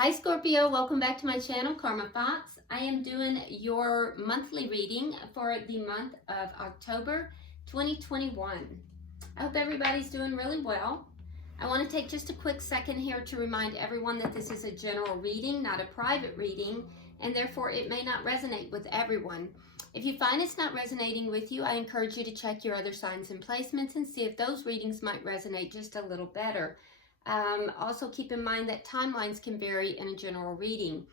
Hi Scorpio, welcome back to my channel, Karma Fox. I am doing your monthly reading for the month of October 2021. I hope everybody's doing really well. I want to take just a quick second here to remind everyone that this is a general reading, not a private reading, and therefore it may not resonate with everyone. If you find it's not resonating with you, I encourage you to check your other signs and placements and see if those readings might resonate just a little better. Also keep in mind that timelines can vary in a general reading.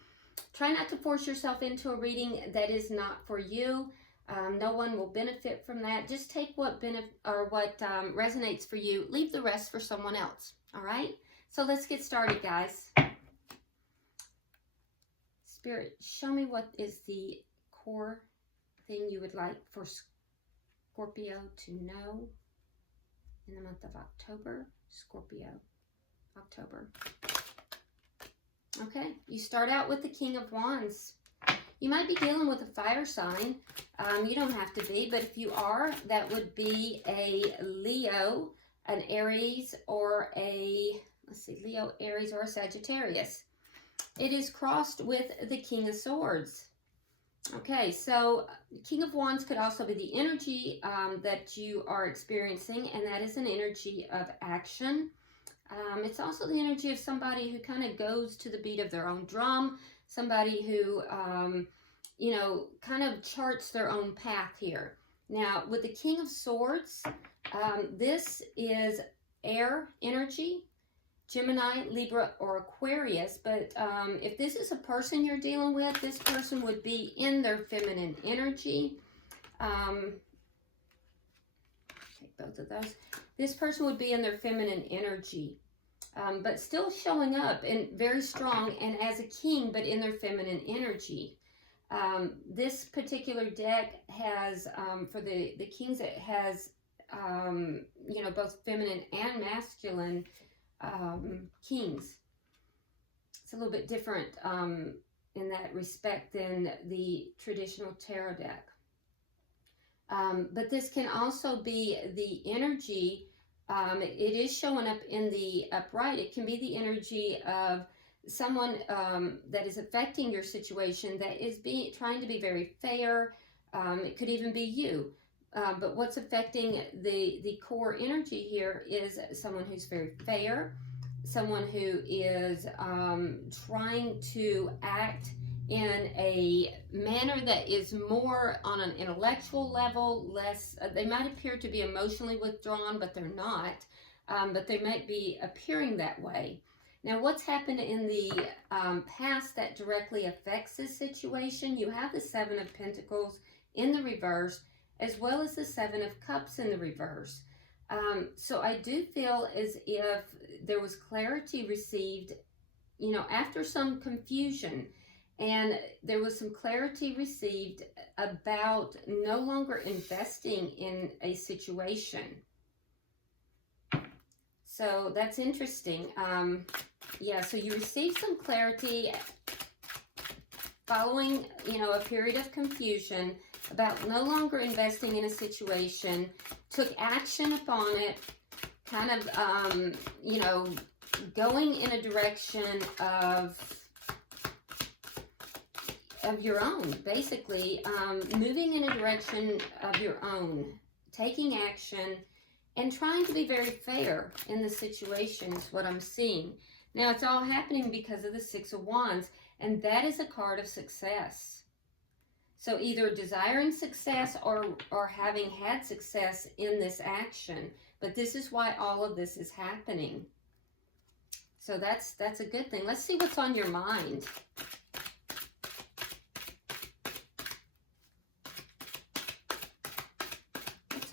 Try not to force yourself into a reading that is not for you. No one will benefit from that. Just take what resonates for you. Leave the rest for someone else. All right? So let's get started, guys. Spirit, show me what is the core thing you would like for Scorpio to know in the month of October. Scorpio. October. Okay, you start out with the King of Wands. You might be dealing with a fire sign. You don't have to be, but if you are, that would be a Leo, an Aries, or a, Leo, Aries, or a Sagittarius. It is crossed with the King of Swords. Okay, so King of Wands could also be the energy that you are experiencing, and that is an energy of action. It's also the energy of somebody who kind of goes to the beat of their own drum, somebody who, kind of charts their own path here. Now, with the King of Swords, this is air energy, Gemini, Libra, or Aquarius. But if this is a person you're dealing with, this person would be in their feminine energy. Take both of those. This person would be in their feminine energy, but still showing up and very strong and as a king, but in their feminine energy. This particular deck has, for the kings, it has, both feminine and masculine kings. It's a little bit different in that respect than the traditional tarot deck. But this can also be the energy, it is showing up in the upright. It can be the energy of someone that is affecting your situation, that is trying to be very fair. It could even be you. But what's affecting the core energy here is someone who's very fair, someone who is trying to act in a manner that is more on an intellectual level, less, they might appear to be emotionally withdrawn, but they're not, but they might be appearing that way. Now, what's happened in the past that directly affects this situation? You have the Seven of Pentacles in the reverse, as well as the Seven of Cups in the reverse. So I do feel as if there was clarity received, after some confusion. And there was some clarity received about no longer investing in a situation. So that's interesting. So you received some clarity following, a period of confusion about no longer investing in a situation, took action upon it, kind of, going in a direction of your own, basically, moving in a direction of your own, taking action, and trying to be very fair in the situation is what I'm seeing. Now, it's all happening because of the Six of Wands, and that is a card of success. So either desiring success or having had success in this action. But this is why all of this is happening. So that's a good thing. Let's see what's on your mind.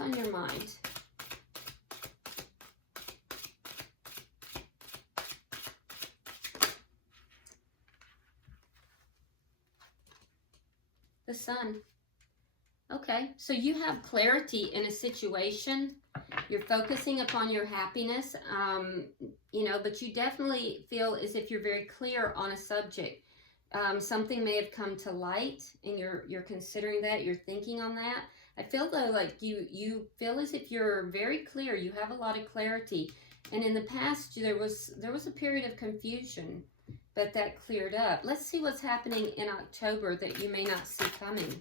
On your mind. The Sun. Okay, so you have clarity in a situation. You're focusing upon your happiness, but you definitely feel as if you're very clear on a subject. Something may have come to light, and you're considering that, you're thinking on that. I feel though like you feel as if you're very clear. You have a lot of clarity, and in the past there was a period of confusion. but that cleared up. Let's see what's happening in October that you may not see coming.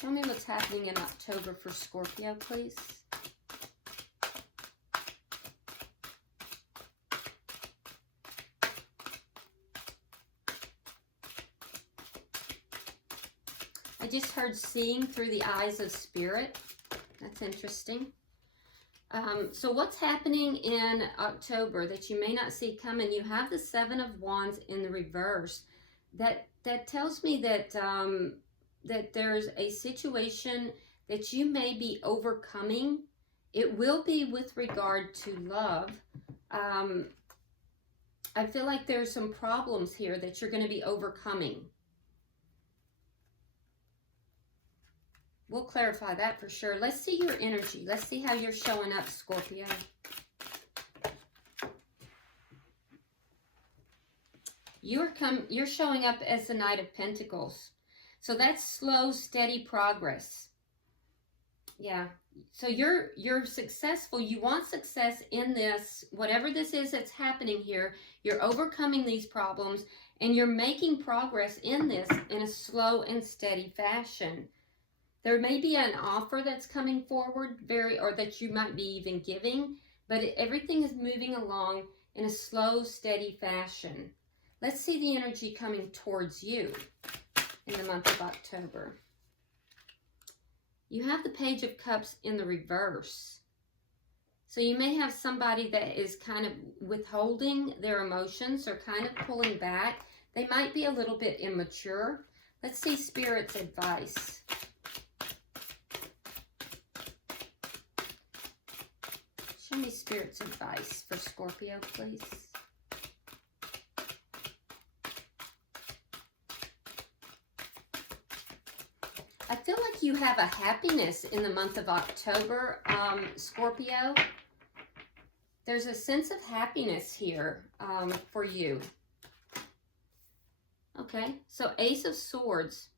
Show me what's happening in October for Scorpio, please. I just heard seeing through the eyes of spirit. That's interesting. So what's happening in October that you may not see coming? You have the Seven of Wands in the reverse. That tells me that that there's a situation that you may be overcoming. It will be with regard to love. I feel like there's some problems here that you're going to be overcoming. We'll clarify that for sure. Let's see your energy. Let's see how you're showing up, Scorpio. You're showing up as the Knight of Pentacles. So that's slow, steady progress. Yeah. So you're successful. You want success in this, whatever this is that's happening here. You're overcoming these problems and you're making progress in this in a slow and steady fashion. There may be an offer that's coming forward, or that you might be even giving, but everything is moving along in a slow, steady fashion. Let's see the energy coming towards you in the month of October. You have the Page of Cups in the reverse. So you may have somebody that is kind of withholding their emotions or kind of pulling back. They might be a little bit immature. Let's see Spirit's advice. Show me Spirit's advice for Scorpio, please. I feel like you have a happiness in the month of October, Scorpio. There's a sense of happiness here for you. Okay, so Ace of Swords.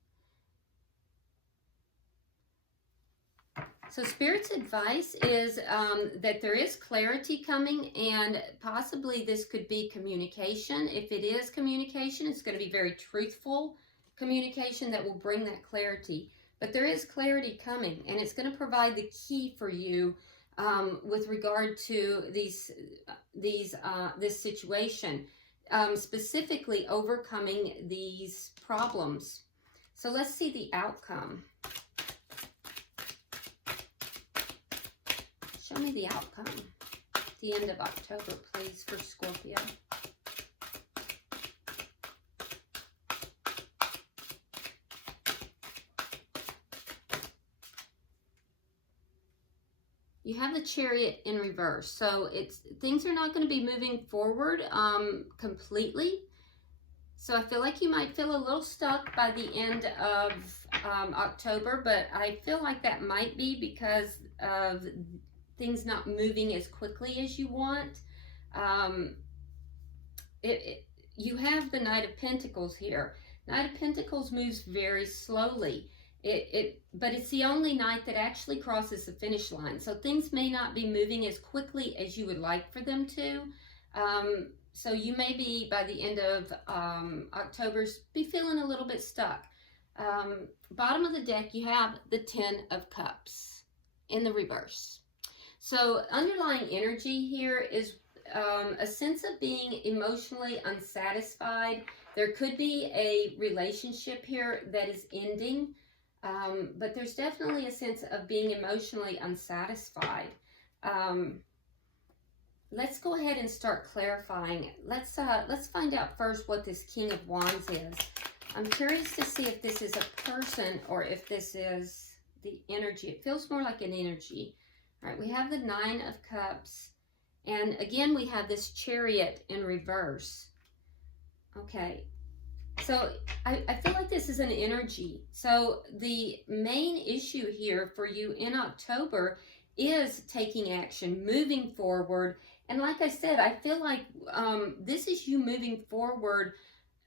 So Spirit's advice is that there is clarity coming, and possibly this could be communication. If it is communication, it's going to be very truthful communication that will bring that clarity. But there is clarity coming, and it's going to provide the key for you with regard to this situation, specifically overcoming these problems. So let's see the outcome. Show me the outcome at the end of October, please, for Scorpio. You have the Chariot in reverse. So things are not going to be moving forward completely. So I feel like you might feel a little stuck by the end of October, but I feel like that might be because of things not moving as quickly as you want. You have the Knight of Pentacles here. Knight of Pentacles moves very slowly. But it's the only knight that actually crosses the finish line. So things may not be moving as quickly as you would like for them to. So you may be, by the end of October, be feeling a little bit stuck. Bottom of the deck, you have the Ten of Cups in the reverse. So underlying energy here is a sense of being emotionally unsatisfied. There could be a relationship here that is ending, but there's definitely a sense of being emotionally unsatisfied. Let's go ahead and start clarifying. Let's find out first what this King of Wands is. I'm curious to see if this is a person or if this is the energy. It feels more like an energy. All right, we have the Nine of Cups, and again we have this Chariot in reverse. Okay, so I feel like this is an energy. So the main issue here for you in October is taking action, moving forward. And like I said, I feel like this is you moving forward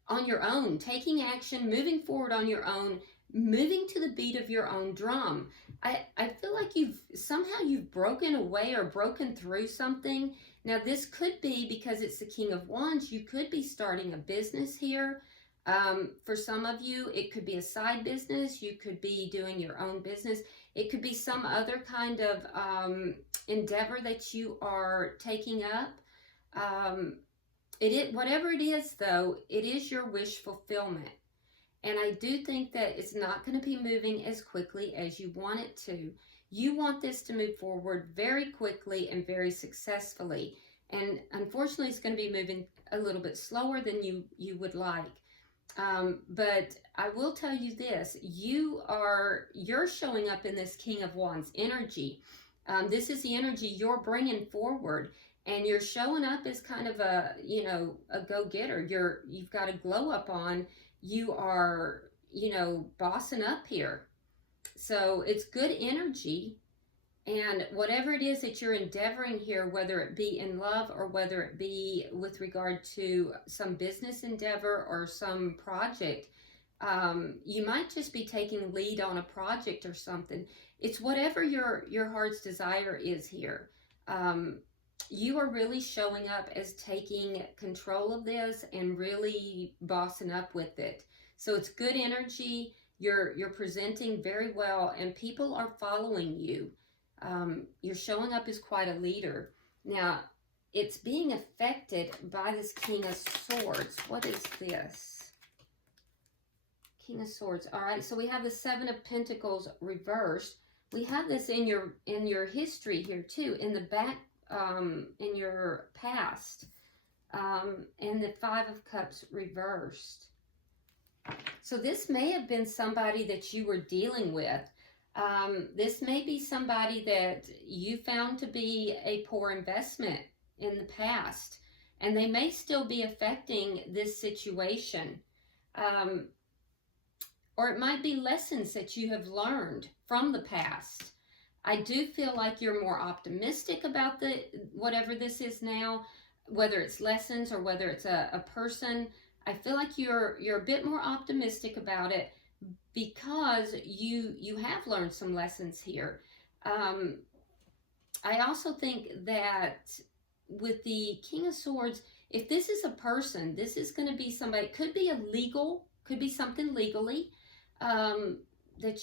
on your own, taking action, moving forward on your own, moving to the beat of your own drum. I feel like you've broken away or broken through something. Now, this could be, because it's the King of Wands, you could be starting a business here. For some of you, it could be a side business. You could be doing your own business. It could be some other kind of endeavor that you are taking up. Whatever it is, though, it is your wish fulfillment. And I do think that it's not going to be moving as quickly as you want it to. You want this to move forward very quickly and very successfully. And unfortunately, it's going to be moving a little bit slower than you would like. But I will tell you this, you're showing up in this King of Wands energy. This is the energy you're bringing forward, and you're showing up as kind of a go-getter. You've got a glow up on. You are, bossing up here. So it's good energy. And whatever it is that you're endeavoring here, whether it be in love or whether it be with regard to some business endeavor or some project, you might just be taking lead on a project or something. It's whatever your heart's desire is here. You are really showing up as taking control of this and really bossing up with it. So it's good energy. You're presenting very well, and people are following you. You're showing up as quite a leader. Now, it's being affected by this King of Swords. What is this? King of Swords. All right, so we have the Seven of Pentacles reversed. We have this in your history here too, in the back, in your past, and the Five of Cups reversed. So this may have been somebody that you were dealing with. This may be somebody that you found to be a poor investment in the past, and they may still be affecting this situation. Or it might be lessons that you have learned from the past. I do feel like you're more optimistic about whatever this is now, whether it's lessons or whether it's a person. I feel like you're a bit more optimistic about it, because you have learned some lessons here. I also think that with the King of Swords, if this is a person, this is going to be somebody, could be could be something legally that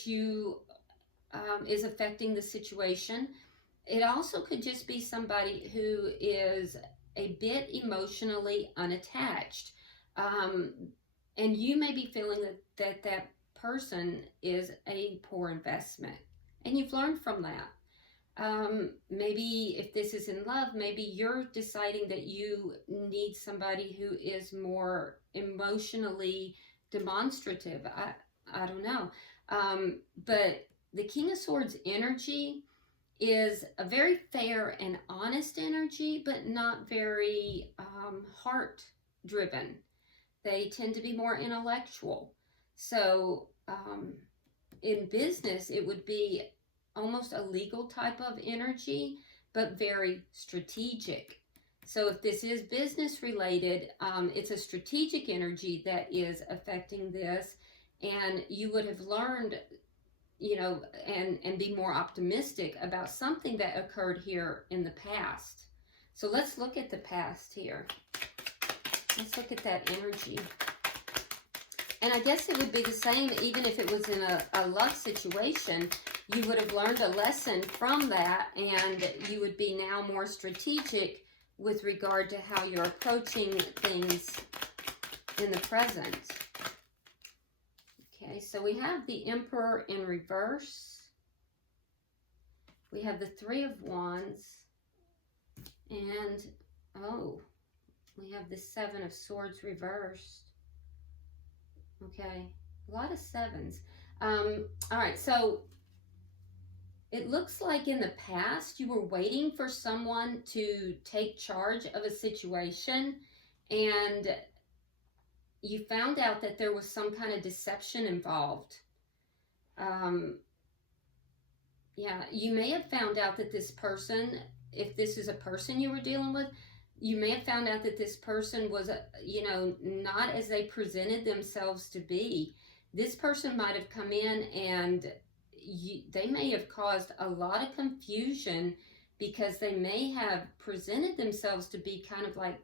is affecting the situation. It also could just be somebody who is a bit emotionally unattached. And you may be feeling that person is a poor investment, and you've learned from that. Maybe if this is in love, maybe you're deciding that you need somebody who is more emotionally demonstrative. I don't know. But the King of Swords energy is a very fair and honest energy, but not very heart driven. They tend to be more intellectual. So in business, it would be almost a legal type of energy, but very strategic. So if this is business related, it's a strategic energy that is affecting this, and you would have learned, and be more optimistic about something that occurred here in the past. So let's look at the past here. Let's look at that energy. And I guess it would be the same even if it was in a love situation. You would have learned a lesson from that, and you would be now more strategic with regard to how you're approaching things in the present. Okay, so we have the Emperor in reverse. We have the Three of Wands. And, we have the Seven of Swords reversed. Okay, a lot of sevens. All right, so it looks like in the past you were waiting for someone to take charge of a situation, and you found out that there was some kind of deception involved. Yeah, you may have found out that this person, if this is a person you were dealing with, you may have found out that this person was, not as they presented themselves to be. This person might have come in and they may have caused a lot of confusion because they may have presented themselves to be kind of like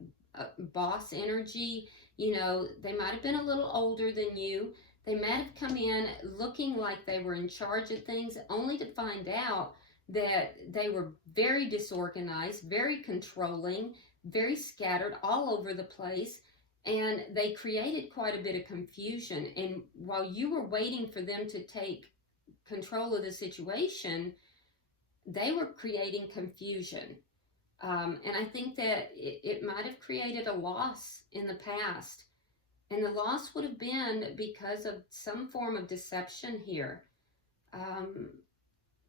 boss energy. You know, they might have been a little older than you. They might have come in looking like they were in charge of things, only to find out that they were very disorganized, very controlling, very scattered all over the place, and they created quite a bit of confusion. And while you were waiting for them to take control of the situation, they were creating confusion. And I think that it might have created a loss in the past. And the loss would have been because of some form of deception here.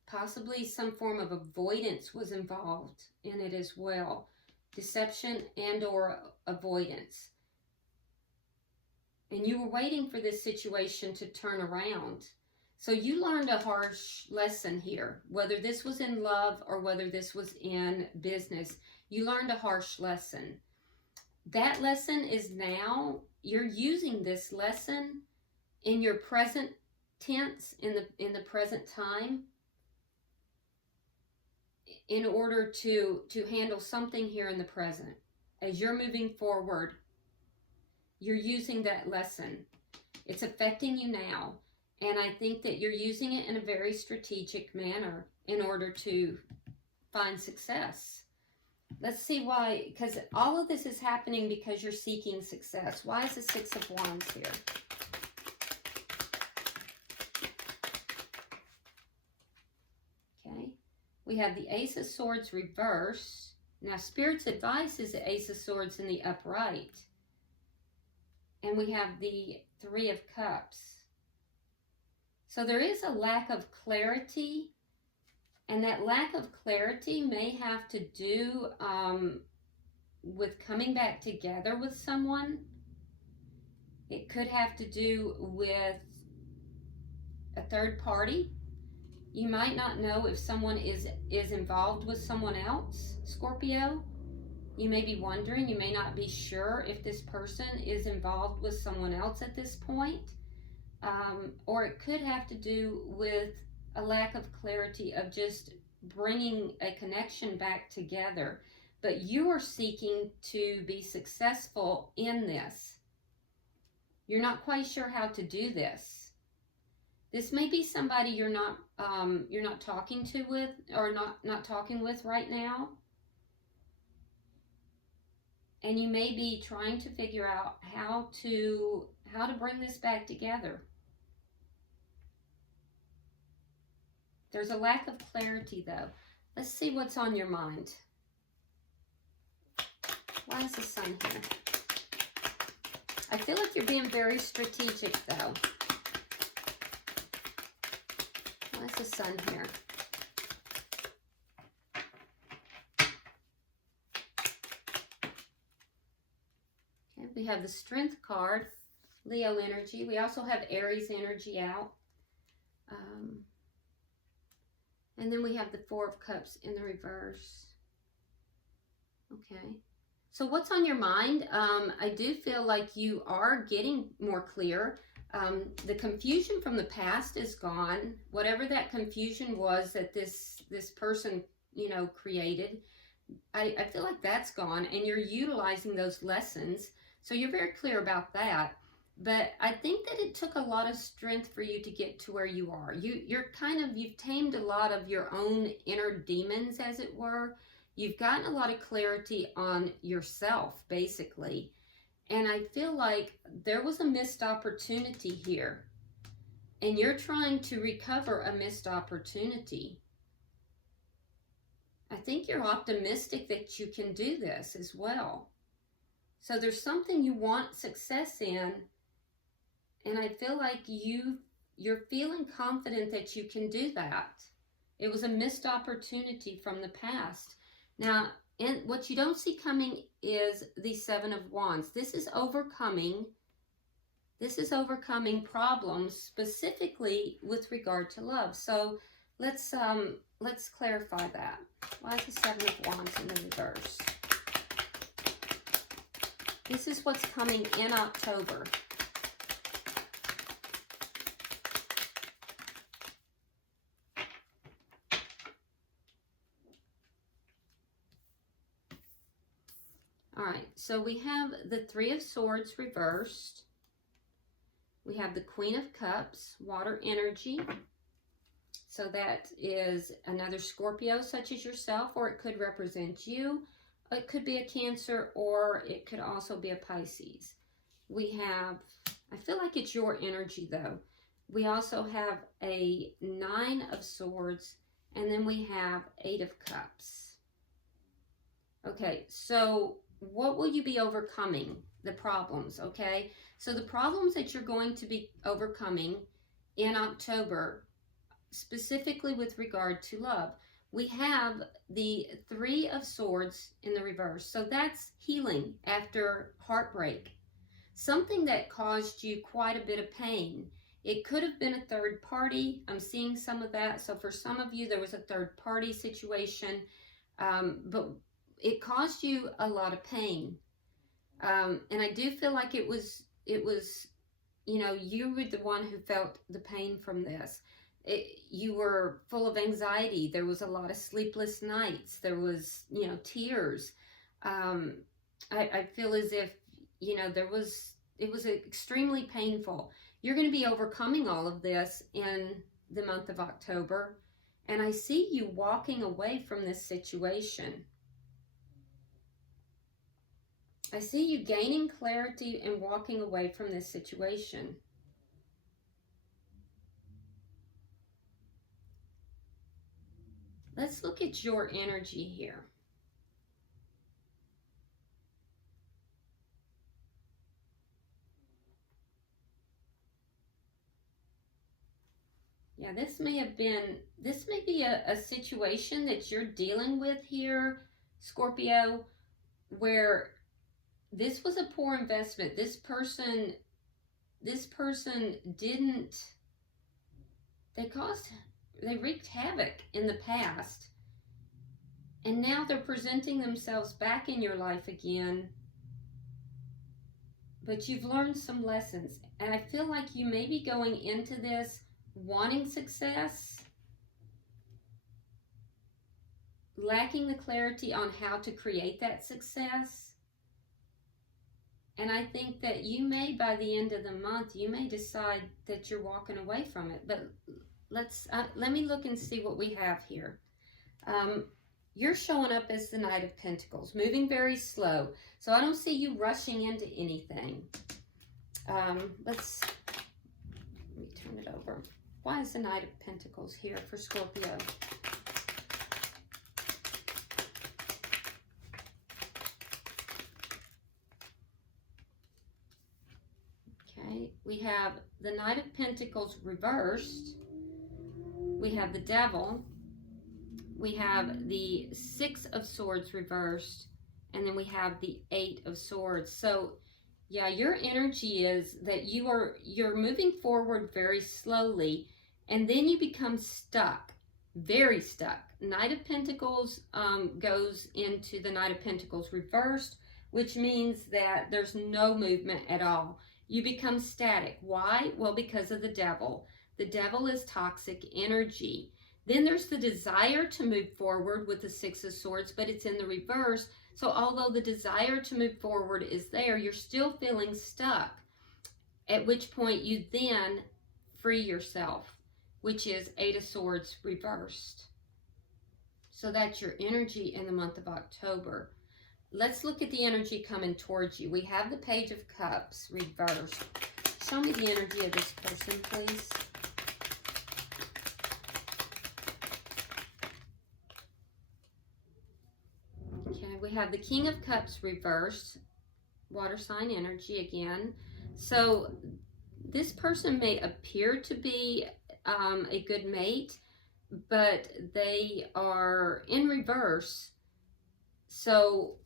Possibly some form of avoidance was involved in it as well. Deception and or avoidance. And you were waiting for this situation to turn around. So you learned a harsh lesson here, whether this was in love or whether this was in business. You learned a harsh lesson. That lesson is now, you're using this lesson in your present tense, in the present time, in order to handle something here in the present. As you're moving forward, you're using that lesson. It's affecting you now. And I think that you're using it in a very strategic manner in order to find success. Let's see why, because all of this is happening because you're seeking success. Why is the Six of Wands here? Okay. We have the Ace of Swords reverse. Now, Spirit's advice is the Ace of Swords in the upright. And we have the Three of Cups. So there is a lack of clarity, and that lack of clarity may have to do with coming back together with someone. It could have to do with a third party. You might not know if someone is involved with someone else, Scorpio. You may be wondering, you may not be sure if this person is involved with someone else at this point. Or it could have to do with a lack of clarity of just bringing a connection back together. But you are seeking to be successful in this. You're not quite sure how to do this. This may be somebody you're not talking to with, or not talking with right now. And you may be trying to figure out how to bring this back together. There's a lack of clarity, though. Let's see what's on your mind. Why is the Sun here? I feel like you're being very strategic, though. Why is the Sun here? Okay, we have the Strength card, Leo energy. We also have Aries energy out. And then we have the Four of Cups in the reverse. Okay. So what's on your mind? I do feel like you are getting more clear. The confusion from the past is gone. Whatever that confusion was that this person, created, I feel like that's gone, and you're utilizing those lessons. So you're very clear about that. But I think that it took a lot of strength for you to get to where you are. You've tamed a lot of your own inner demons, as it were. You've gotten a lot of clarity on yourself, basically. And I feel like there was a missed opportunity here. And you're trying to recover a missed opportunity. I think you're optimistic that you can do this as well. So there's something you want success in. And I feel like you're feeling confident that you can do that. It was a missed opportunity from the past. Now, and what you don't see coming is the Seven of Wands. This is overcoming problems specifically with regard to love. So let's clarify that. Why is the Seven of Wands in the reverse? This is what's coming in October. so we have the Three of Swords reversed. We have the Queen of Cups, water energy. So that is another Scorpio such as yourself, or it could represent you. It could be a Cancer, or it could also be a Pisces. We have, I feel like it's your energy though. We also have a Nine of Swords, and then we have Eight of Cups. Okay, so what will you be overcoming? The problems, okay? So the problems that you're going to be overcoming in October, specifically with regard to love, we have the Three of Swords in the reverse. So that's healing after heartbreak. Something that caused you quite a bit of pain. It could have been a third party. I'm seeing some of that. So for some of you, there was a third party situation, but it caused you a lot of pain. And I do feel like it was, you know, you were the one who felt the pain from this. You were full of anxiety. There was a lot of sleepless nights. There was, you know, tears. I feel as if, you know, it was extremely painful. You're going to be overcoming all of this in the month of October. And I see you walking away from this situation. I see you gaining clarity and walking away from this situation. Let's look at your energy here. Yeah, this may be a situation that you're dealing with here, Scorpio, where this was a poor investment. This person didn't, they wreaked havoc in the past. And now they're presenting themselves back in your life again. But you've learned some lessons. And I feel like you may be going into this wanting success, lacking the clarity on how to create that success. And I think that you may, by the end of the month, you may decide that you're walking away from it. But let me look and see what we have here. You're showing up as the Knight of Pentacles, moving very slow. So I don't see you rushing into anything. Let me turn it over. Why is the Knight of Pentacles here for Scorpio? Okay, we have the Knight of Pentacles reversed. We have the Devil. We have the Six of Swords reversed. And then we have the Eight of Swords. So, yeah, your energy is that you're moving forward very slowly, and then you become stuck, very stuck. Knight of Pentacles goes into the Knight of Pentacles reversed, which means that there's no movement at all. You become static. Why? Well, because of the Devil. The Devil is toxic energy. Then there's the desire to move forward with the Six of Swords, but it's in the reverse. So although the desire to move forward is there, you're still feeling stuck. At which point you then free yourself, which is Eight of Swords reversed. So that's your energy in the month of October. Let's look at the energy coming towards you. We have the Page of Cups reversed. Show me the energy of this person, please. Okay, we have the King of Cups reversed. Water sign energy again. So this person may appear to be a good mate, but they are in reverse. So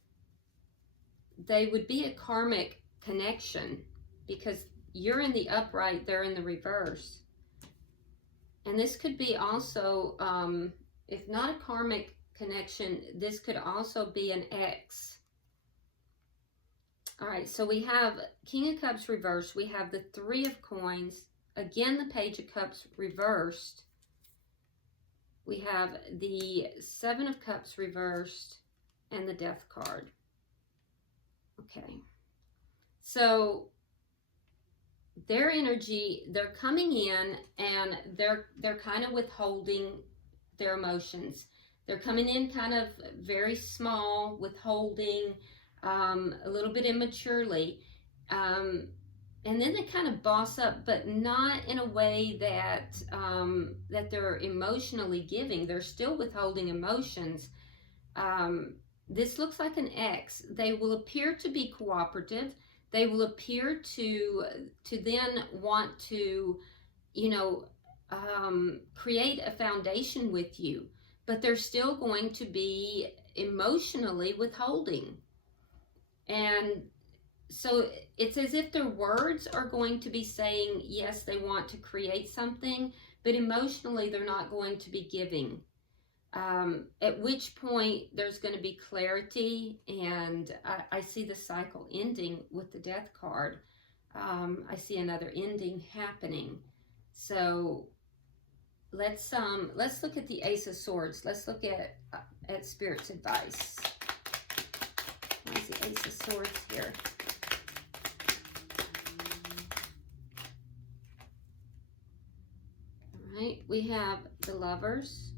they would be a karmic connection because you're in the upright, they're in the reverse. And this could be also, if not a karmic connection, this could also be an ex. All right, so we have King of Cups reversed. We have the Three of Coins. Again, the Page of Cups reversed. We have the Seven of Cups reversed and the Death card. Okay. So their energy, they're coming in and they're kind of withholding their emotions. They're coming in kind of very small, withholding, a little bit immaturely. And then they kind of boss up, but not in a way that that they're emotionally giving. They're still withholding emotions. This looks like an X. They will appear to be cooperative. They will appear to then want to, you know, create a foundation with you, but they're still going to be emotionally withholding. And so it's as if their words are going to be saying, yes, they want to create something, but emotionally they're not going to be giving. At which point there's going to be clarity, and I see the cycle ending with the Death card. I see another ending happening. So let's look at the Ace of Swords. Let's look at Spirit's advice. Why is the Ace of Swords here? All right, we have the Lovers.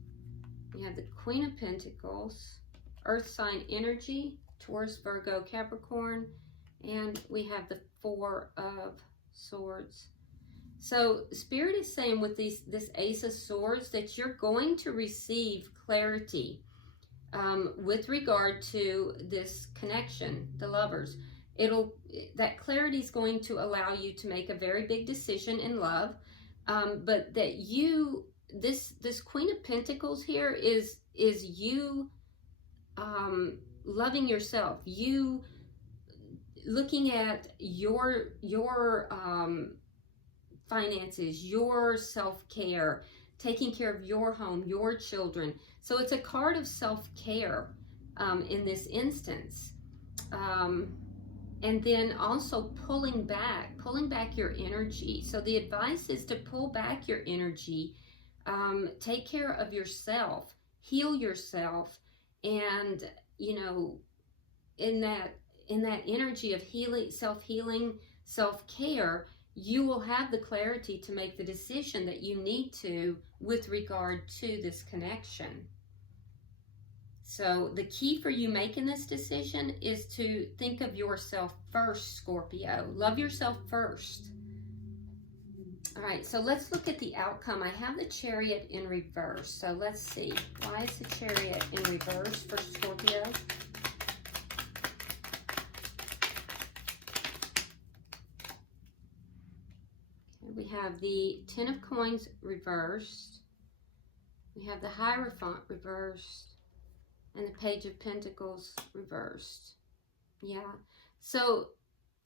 We have the Queen of Pentacles, Earth sign energy, Taurus, Virgo, Capricorn, and we have the Four of Swords. So Spirit is saying with this Ace of Swords that you're going to receive clarity with regard to this connection, the Lovers. That clarity is going to allow you to make a very big decision in love, but that this Queen of Pentacles here is you loving yourself, you looking at your finances, your self-care, taking care of your home, your children. So it's a card of self-care in this instance. And then also pulling back your energy. So the advice is to pull back your energy, take care of yourself, heal yourself, and in that energy of healing, self-healing, self-care, you will have the clarity to make the decision that you need to with regard to this connection. So the key for you making this decision is to think of yourself first, Scorpio. Love yourself first. All right, so let's look at the outcome. I have the Chariot in reverse. So let's see. Why is the Chariot in reverse for Scorpio? We have the Ten of Coins reversed. We have the Hierophant reversed. And the Page of Pentacles reversed. Yeah. So,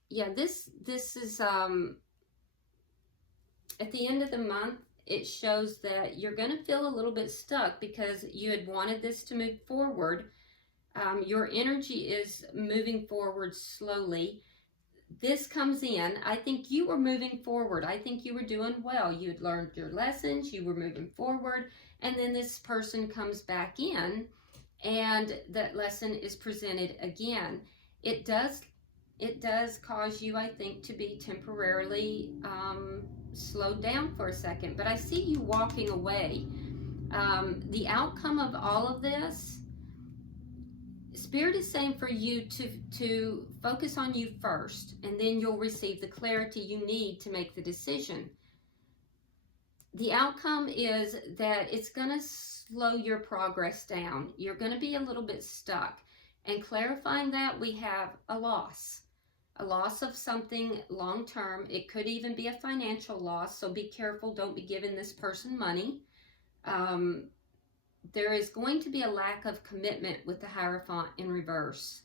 yeah, this is, at the end of the month, it shows that you're going to feel a little bit stuck because you had wanted this to move forward. Your energy is moving forward slowly. This comes in. I think you were moving forward. I think you were doing well. You had learned your lessons. You were moving forward. And then this person comes back in and that lesson is presented again. It does cause you, I think, to be temporarily slowed down for a second. But I see you walking away. The outcome of all of this, Spirit is saying for you to focus on you first, and then you'll receive the clarity you need to make the decision. The outcome is that it's going to slow your progress down. You're going to be a little bit stuck. And clarifying that, we have a loss of something long term. It could even be a financial loss, so be careful. Don't be giving this person money. There is going to be a lack of commitment with the Hierophant in reverse.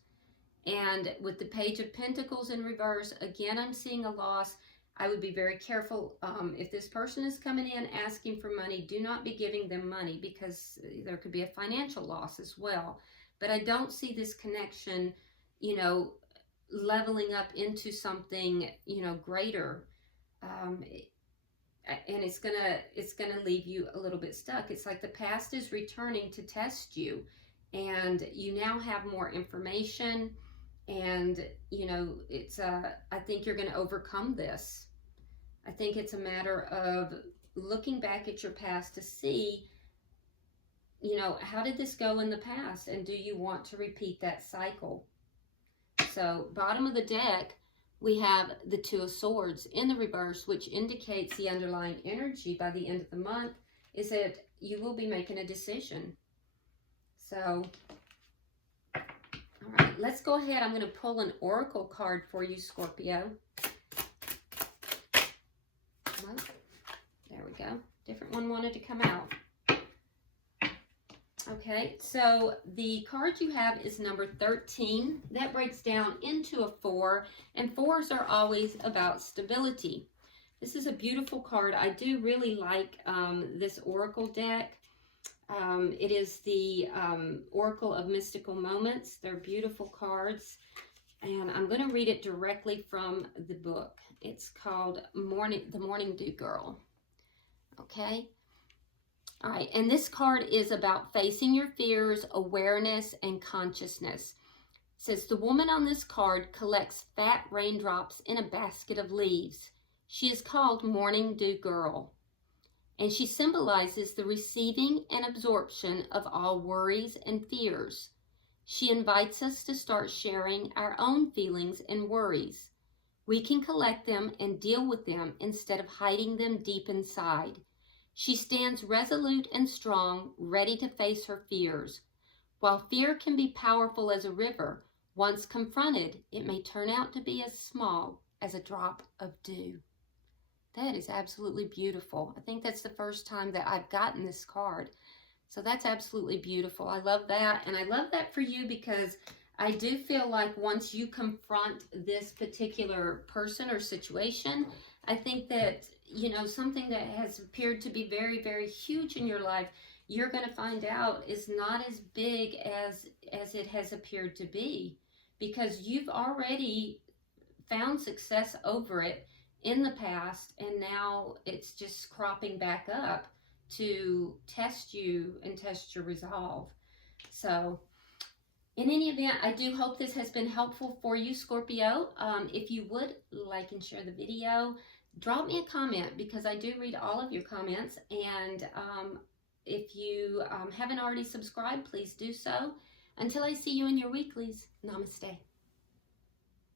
And with the Page of Pentacles in reverse, again, I'm seeing a loss. I would be very careful. If this person is coming in asking for money, do not be giving them money because there could be a financial loss as well. But I don't see this connection, leveling up into something, greater. And it's gonna leave you a little bit stuck. It's like the past is returning to test you, and you now have more information, And, you know, it's, I think you're going to overcome this. I think it's a matter of looking back at your past to see, you know, how did this go in the past? And do you want to repeat that cycle? So, bottom of the deck, we have the Two of Swords in the reverse, which indicates the underlying energy by the end of the month is that you will be making a decision. So, all right, let's go ahead. I'm going to pull an oracle card for you, Scorpio. Well, there we go. Different one wanted to come out. Okay, so the card you have is number 13. That breaks down into a 4, and 4s are always about stability. This is a beautiful card. I do really like this oracle deck. It is the Oracle of Mystical Moments. They're beautiful cards, and I'm going to read it directly from the book. It's called The Morning Dew Girl. Okay. All right, and this card is about facing your fears, awareness, and consciousness. It says, the woman on this card collects fat raindrops in a basket of leaves. She is called Morning Dew Girl, and she symbolizes the receiving and absorption of all worries and fears. She invites us to start sharing our own feelings and worries. We can collect them and deal with them instead of hiding them deep inside. She stands resolute and strong, ready to face her fears. While fear can be powerful as a river, once confronted, it may turn out to be as small as a drop of dew. That is absolutely beautiful. I think that's the first time that I've gotten this card. So that's absolutely beautiful. I love that. And I love that for you because I do feel like once you confront this particular person or situation, I think that, you know, something that has appeared to be very, very huge in your life, you're going to find out is not as big as it has appeared to be, because you've already found success over it in the past, and now it's just cropping back up to test you and test your resolve. So in any event, I do hope this has been helpful for you, Scorpio. If you would like and share the video, drop me a comment because I do read all of your comments. And if you haven't already subscribed, please do so. Until I see you in your weeklies, namaste.